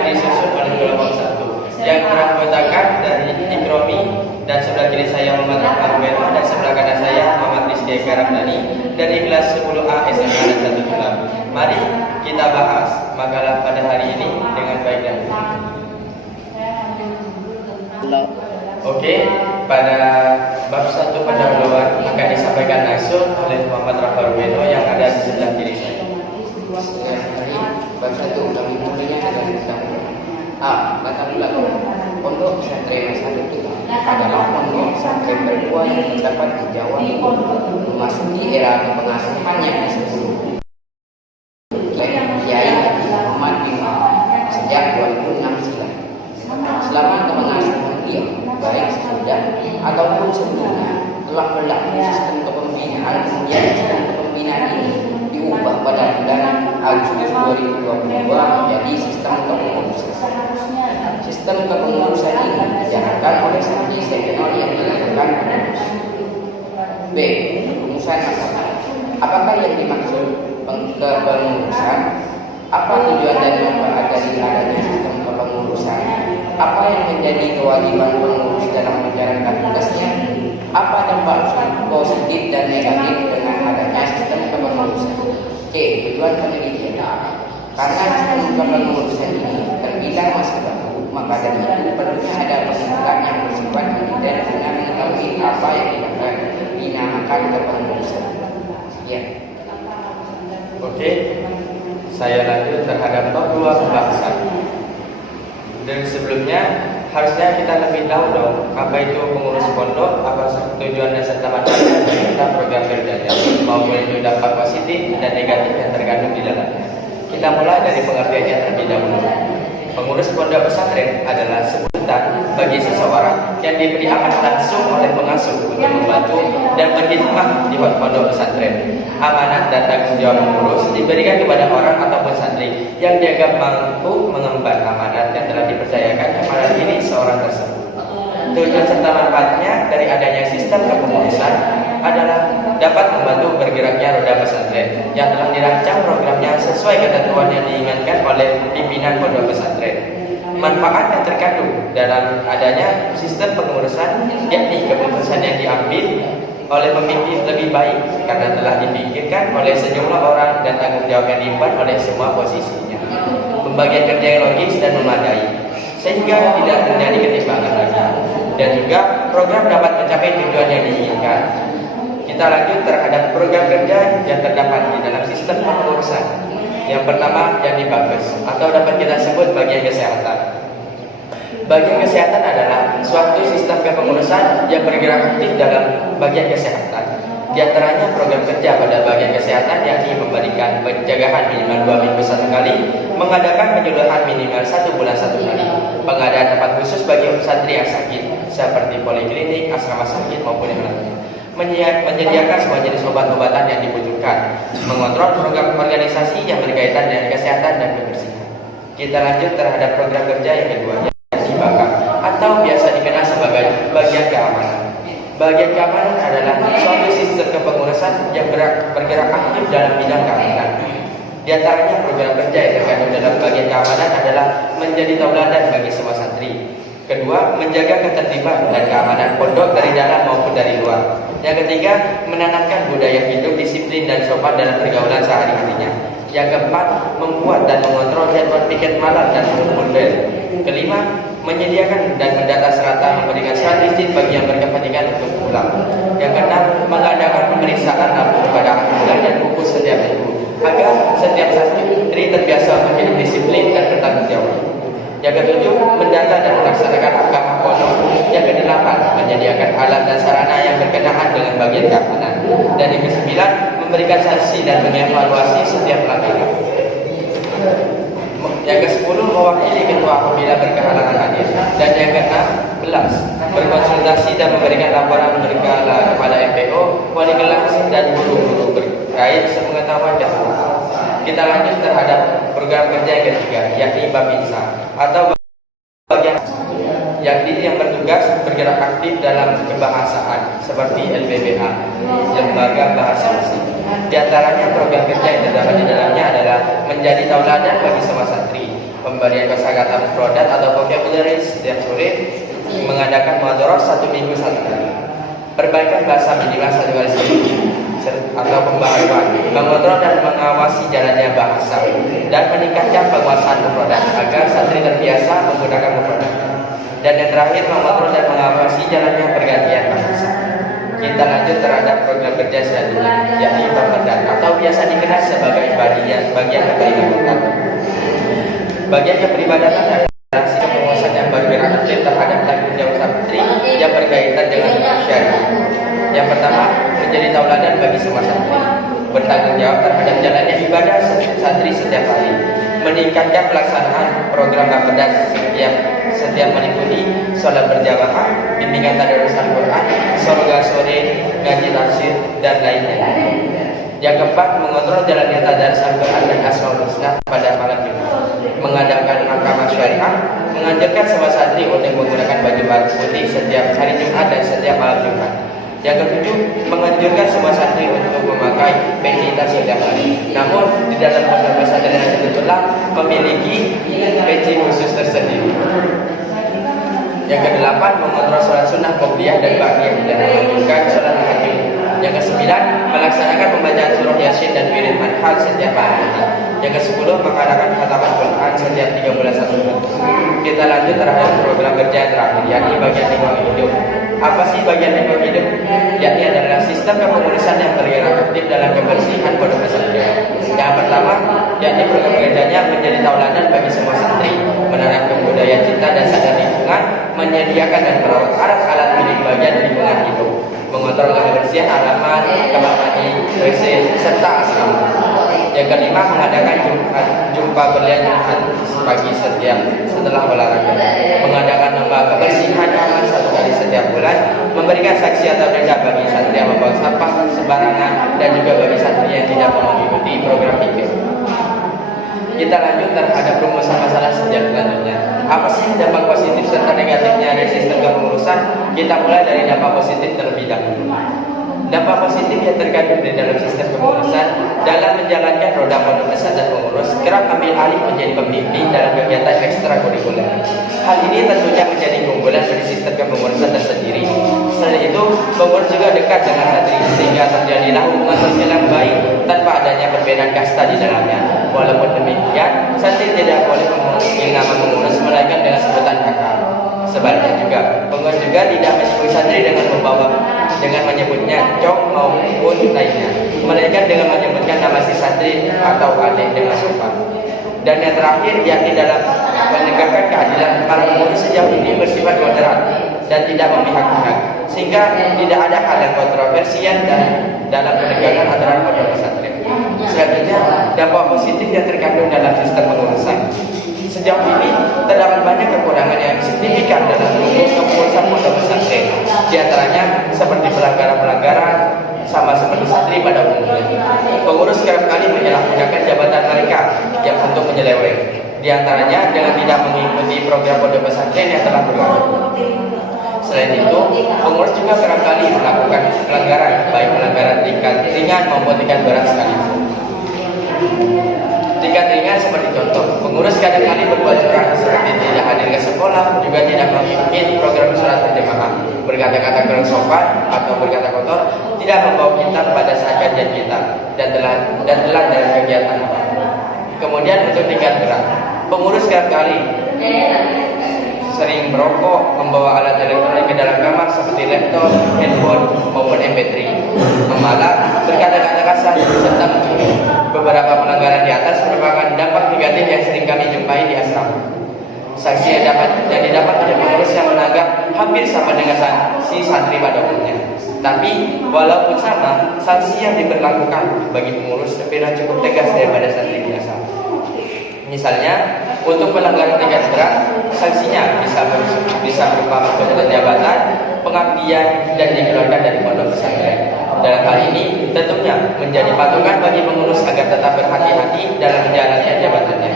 yang disusun oleh kelompok 1 yang beranggotakan dari Ikromi dan sebelah kiri saya Muhammad Rahman Beno dan sebelah kanan saya Muhammad Rizky Eka Ramdhani dari kelas 10A SMA dan 1 Tulang. Mari kita bahas makalah pada hari ini dengan baik dan benar. Oke, pada bab 1 pendahuluan akan disampaikan langsung oleh Muhammad Rahman Beno yang ada di sebelah kiri saya. Hari bab 1 kami mulainya dengan tentang A. Latar belakang Pondok Pesantren Satu Tulang adalah pondok pesantren tertua yang terdapat di Jawa Timur, memasuki era kepengasahan yang ke-10 Kiai Muhammad bin sejak 2006 silam. Selama kepengasahan beliau, baik sesudah ataupun sebelumnya, telah berlaku sistem kepembinaan. Kemudian sistem kepembinaan ini diubah pada bulan Agustus 2022 menjadi sistem kepengurusan. Sistem kepengurusan ini dijalankan oleh santri senior yang dilakukan pengurus. B. Rumusan masalah. Apakah yang dimaksud kepengurusan? Apa tujuan dan manfaat dari adanya sistem kepengurusan? Apa yang menjadi kewajiban pengurus dalam menjalankan tugasnya? Apa dampak positif dan negatif dengan adanya sistem kepengurusan? C. Tujuan penelitian. Karena sistem kepengurusan ini terbilang masih baru, maka dari itu perlunya ada pengumpulan yang bersifat penelitian guna mengetahui apa yang dinamakan kepengurusan. Sekian. Oke, saya lanjut terhadap bab 2 pembahasan. Dan sebelumnya harusnya kita lebih tahu dong apa itu pengurus pondok, apa tujuan dan serta manfaatnya, dan kita program kerjanya, maupun itu dampak positif dan negatif yang terkandung di dalamnya. Kita mulai dari pengertiannya terlebih dahulu. Pengurus pondok pesantren adalah sebutan bagi seseorang yang diberi amanah langsung oleh pengasuh untuk membantu dan berkhidmat di pondok pesantren. Amanah dan tanggung jawab pengurus diberikan kepada orang ataupun santri yang dianggap mampu mengemban amanat yang telah dipercayakan kepada diri seorang tersebut. Tujuan serta manfaatnya dari adanya sistem kepengurusan adalah dapat membantu bergeraknya roda pesantren yang telah dirancang programnya sesuai ketentuan yang diinginkan oleh pimpinan pondok pesantren. Manfaat yang terkandung dalam adanya sistem pengurusan yakni keputusan yang diambil oleh pemimpin lebih baik karena telah dipikirkan oleh sejumlah orang dan tanggung jawab yang diemban oleh semua posisinya. Pembagian kerja yang logis dan memadai sehingga tidak terjadi ketimpangan lagi, dan juga program dapat mencapai tujuan yang diinginkan. Kita lanjut terhadap program kerja yang terdapat di dalam sistem pengurusan. Yang pertama, yang bagus atau dapat kita sebut bagian kesehatan. Bagian kesehatan adalah suatu sistem kepengurusan yang bergerak aktif dalam bagian kesehatan. Di antaranya program kerja pada bagian kesehatan yakni memberikan pencegahan minimal 2 minggu 1 kali, mengadakan penyuluhan minimal 1 bulan 1 kali, pengadaan tempat khusus bagi santri yang sakit seperti poliklinik, asrama sakit maupun yang lainnya, menyediakan semua jenis obat-obatan yang dibutuhkan, mengontrol program organisasi yang berkaitan dengan kesehatan dan kebersihan. Kita lanjut terhadap program kerja yang kedua, yakni bakar atau biasa dikenal sebagai bagian keamanan. Bagian keamanan adalah suatu sistem kepengurusan yang bergerak aktif dalam bidang keamanan. Di antaranya program kerja yang terkandung dalam bagian keamanan adalah menjadi tauladan bagi semua santri. Kedua, menjaga ketertiban dan keamanan pondok dari dalam maupun dari luar. Yang ketiga, menanamkan budaya hidup disiplin dan sopan dalam pergaulan sehari-harinya. Yang keempat, membuat dan mengontrol jadwal tiket malam dan hotel. Kelima, menyediakan dan mendata serta memberikan surat izin bagi yang berkepentingan untuk pulang. Yang keenam, mengadakan pemeriksaan lampu pada akhir bulan dan buku setiap minggu agar setiap santri terbiasa untuk hidup disiplin dan bertanggung jawab. Yang ketujuh, mendata dan melaksanakan ahkam pondok. Yang kedelapan, menyediakan alat dan sarana yang berkenaan dengan bagian keamanan. Dan yang kesembilan, memberikan sanksi dan mengevaluasi setiap pelanggaran. Yang ke-10, mewakili ketua apabila berkehalangan hadir. Dan yang ke-16, berkonsultasi dan memberikan laporan berkala kepada MPO, wali kelas dan guru-guru berkait sepengetahuan dan Kita lanjut terhadap program kerja yang ketiga, yakni Babinsa atau bagian yakni yang bertugas bergerak aktif dalam kebahasaan seperti LBBH, Lembaga Bahasa Asing. Di antaranya program kerja yang terdapat di dalamnya adalah menjadi tauladan bagi semua santri, pemberian kosakata mufradat atau vocabulary setiap sore, mengadakan muhadharah 1 minggu 1 kali, perbaikan bahasa minimal 1 kali seminggu, atau pembaharuan, mengontrol dan mengawasi jalannya bahasa, dan meningkatkan penguasaan mufradat agar santri terbiasa menggunakan mufradat. Dan yang terakhir, mengontrol dan mengawasi jalannya pergantian bahasa. Kita lanjut terhadap program kerja selanjutnya, yakni Bappedas atau biasa dikenal sebagai bagian kepribadatan. Bagian kepribadatan adalah sikap penguasaan yang bergerak terhadap tanggung jawab santri yang berkaitan dengan syariat. Yang pertama, menjadi tauladan bagi semua santri, bertanggung jawab terhadap jalannya ibadah santri setiap hari, meningkatkan pelaksanaan program Bappedas setiap mengikuti sholat berjamaah, bimbingan tadarus Al-Quran, sorga sore, ngaji tafsir, dan lainnya. Yang keempat, mengontrol jalannya tadarus Al-Quran dan Asmaul Husna pada malam Jumat, mengadakan mahkamah syariah, mengajarkan semua santri untuk menggunakan baju putih setiap hari Jumat dan setiap malam Jumat. Yang ketujuh, menganjurkan semua santri untuk memakai peci hitam setiap hari. Namun di dalam pondok pesantren Nahdlatul memiliki peci khusus tersendiri. Yang kedelapan, mengontrol sholat sunnah qobliyah dan ba'diyah dan menganjurkan sholat tahajud. Yang kesembilan, melaksanakan pembacaan surah Yasin dan wirid manhal setiap malam. Yang ke-10, mengadakan khataman Quran setiap 3 bulan 1 bulan. Kita lanjut terhadap program kerja yang terakhir, yakni bagian lingkungan hidup. Apa sih bagian lingkungan hidup? Yakni adalah sistem kepengurusan yang bergerak aktif dalam kebersihan pondok pesantren. Yang pertama, yakni program kerjanya menjadi tauladan bagi semua santri, menanamkan budaya cinta dan sadar lingkungan, menyediakan dan merawat alat-alat milik bagian lingkungan hidup, mengontrol kebersihan halaman, kamar mandi, WC, serta asrama. Yang kelima, mengadakan jumpa berlian Jumat pagi setelah olahraga, mengadakan lomba kebersihan kamar 1 kali setiap bulan, memberikan saksi atau denda bagi santri yang membawa sampah sembarangan dan juga bagi santri yang tidak mengikuti program pikir. Kita lanjut terhadap rumusan masalah selanjutnya. Apa sih dampak positif serta negatifnya dari sistem kepengurusan? Kita mulai dari dampak positif terlebih dahulu. Dampak positif yang terkandung di dalam sistem kepengurusan dalam menjalankan roda pondok pesantren pengurus kerap ambil alih menjadi pembimbing dalam kegiatan ekstrakurikuler. Hal ini tentunya menjadi keunggulan dari sistem kepengurusan tersendiri. Selain itu, pengurus juga dekat dengan santri sehingga terjadilah hubungan sosial yang baik tanpa adanya perbedaan kasta di dalamnya. Walaupun demikian, santri tidak boleh memiliki nama pengurus melainkan dengan sebutan kakak. Sebaliknya juga, pengurus juga tidak menyebut santri dengan menyebutnya cok maupun lainnya, melainkan dengan menyebutkan nama si santri atau adik dengan sopan. Dan yang terakhir, yakni dalam menegakkan keadilan, para pengurus sejauh ini bersifat moderat dan tidak memihak-pihak, sehingga tidak ada hal yang kontroversial dan dalam penegakan aturan pondok pesantren. Selanjutnya, dampak positif yang terkandung dalam sistem pengurusan. Sejauh ini terdapat banyak kekurangan yang signifikan dalam kepengurusan pondok pesantren. Di antaranya seperti pelanggaran-pelanggaran sama seperti santri pada umumnya. Pengurus kerap kali menyalahgunakan jabatan mereka yang untuk menyeleweng. Di antaranya dengan tidak mengikuti program pondok pesantren yang telah berlaku. Selain itu, pengurus juga kerap kali melakukan pelanggaran, baik pelanggaran tingkat ringan maupun tingkat berat sekalipun. Tingkat ringan seperti contoh, pengurus kadang-kali berbuat curang seperti tidak hadir ke sekolah, juga tidak mengikuti program sholat berjamaah, berkata-kata kurang sopan atau berkata kotor, tidak membawa kita pada saat kajian kita, dan telat dalam kegiatan. Kemudian untuk tingkat berat, pengurus kerap kali sering merokok, membawa alat elektronik ke dalam kamar seperti laptop, handphone maupun MP3, memalak, berkata-kata kasar, serta mencuri. Beberapa pelanggaran di atas merupakan dampak negatif yang sering kami jumpai di asrama. Sanksi yang didapat oleh pengurus yang menanggap hampir sama dengan sanksi santri pada umumnya. Tapi walaupun sama, sanksi yang diberlakukan bagi pengurus terbilang cukup tegas daripada santri biasa. Misalnya, untuk pelanggaran tingkat berat, sanksinya bisa berupa pencabut jabatan, pengabdian, dan dikeluarkan dari pondok pesantren. Dalam hal ini, tentunya menjadi patokan bagi pengurus agar tetap berhati-hati dalam menjalankan jabatannya.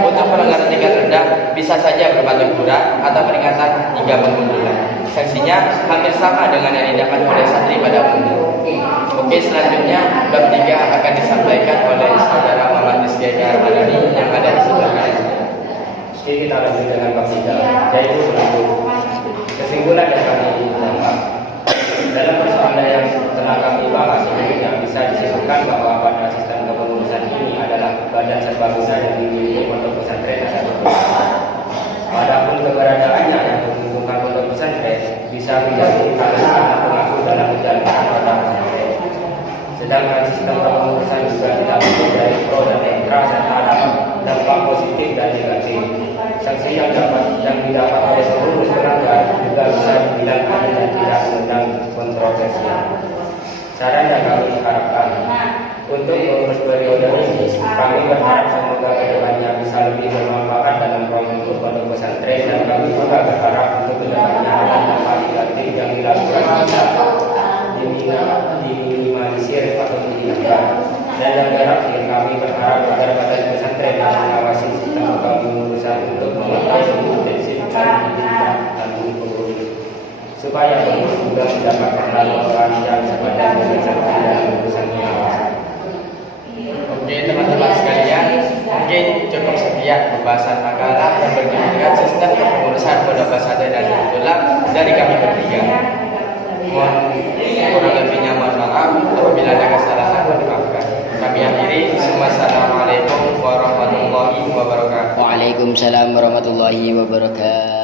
Untuk pelanggaran tingkat rendah, bisa saja berupa teguran atau peringatan hingga pengunduran. Sanksinya hampir sama dengan yang didapat oleh santri pada umumnya. Oke, selanjutnya bab 3 akan disampaikan oleh saudara Muhammad Rizky Armadani yang ada di sebelah kanan. Oke, kita lanjut dengan bab 3, yaitu bentuk. Kesimpulan yang kami dapat dalam persoalan yang telah kami bahas sebelumnya bisa disimpulkan bahwa pada sistem kepengurusan ini adalah badan serbaguna yang dimiliki pondok pesantren asal usul. Adapun keberadaannya yang menguntungkan pondok pesantren bisa menjadi alat pengaku dalam menjalankan roda pesantren. Sedangkan sistem kepengurusan juga dilalui dari pro dan kontra serta dapat dampak positif dan negatif. Sanksi yang didapat oleh seluruh pelanggar juga bisa dibilang adil dan tidak mengundang kontroversial. Saran yang kami harapkan untuk pengurus periode ini, kami berharap semoga kedepannya bisa lebih bermanfaat dalam promosi pondok pesantren, dan kami juga berharap untuk kedepannya akan dapat dilatih yang dilakukan bisa diminimalisir atau dihilangkan. Dan yang terakhir, kami berharap agar badan pesantren yang mengawasi sistem kepengurusan untuk mengetahui intensif dan pendidikan dan pengurus, supaya pengurus juga mendapatkan laporan yang sepadan dengan pesantren dalam urusan pengawasan. Oke teman-teman sekalian, mungkin cukup sekian pembahasan makalah yang berkaitan dengan sistem kepengurusan pondok pesantren dan Darul dari kami bertiga. Mohon kurang lebihnya mohon maaf, apabila ada kesalahan mohon dimaafkan. Kami akhiri. Wassalamualaikum warahmatullahi wabarakatuh. Waalaikumsalam warahmatullahi wabarakatuh.